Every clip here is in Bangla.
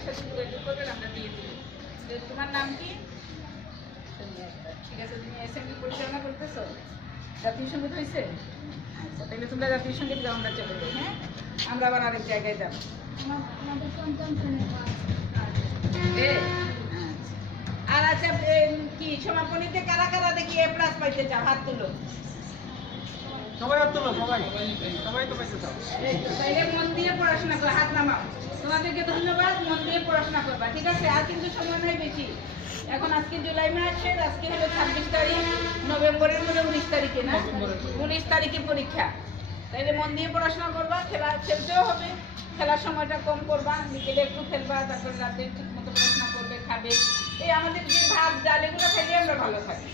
আমাদের সাথে যোগাযোগ করবেন, আমরা দিয়ে দেবো। তোমার নাম কি? ঠিক আছে, তুমি অ্যাসেম্বলি পরিচালনা করতেছো? জাতীয় সঙ্গীত হয়েছে? আচ্ছা, তাহলে তোমরা জাতীয় সঙ্গীত গাও, আমরা চলে যাই। হ্যাঁ, আমরা আবার আরেক জায়গায় যাবো। আর আচ্ছা, কি সমাপনীতে কারা কারা দেখি এ প্লাস পাইতে চাও? হাত তুলো। সবাই হাত তোলো, সবাই সবাই তো পাইতে চাও। তাইলে মন দিয়ে পড়াশোনা করো, হাত নামাও। তোমাদেরকে ধন্যবাদ, মন দিয়ে পড়াশোনা করবা, ঠিক আছে? আর কিন্তু সময় নাই বেশি। এখন আজকে জুলাই মাস শেষ, আজকে হলো 26 তারিখ, নভেম্বরের মধ্যে 19 তারিখে না, 19 তারিখে পরীক্ষা। তাইলে মন দিয়ে পড়াশোনা করবা, খেলতেও হবে, খেলার সময়টা কম করবা, বিকেলে একটু খেলবা, তারপরে রাতে ঠিক মতো পড়াশোনা করবে, খাবে। এই আমাদের যে ভাত ডাল এগুলো খাইলে আমরা ভালো থাকি।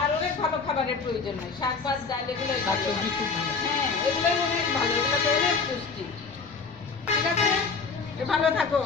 আর অনেক ভালো খাবারের প্রয়োজন হয়, শাক ভাত ডাল এগুলো, হ্যাঁ এগুলোই অনেক ভালো, এগুলোতে অনেক পুষ্টি। ঠিক আছে, ভালো থাকো।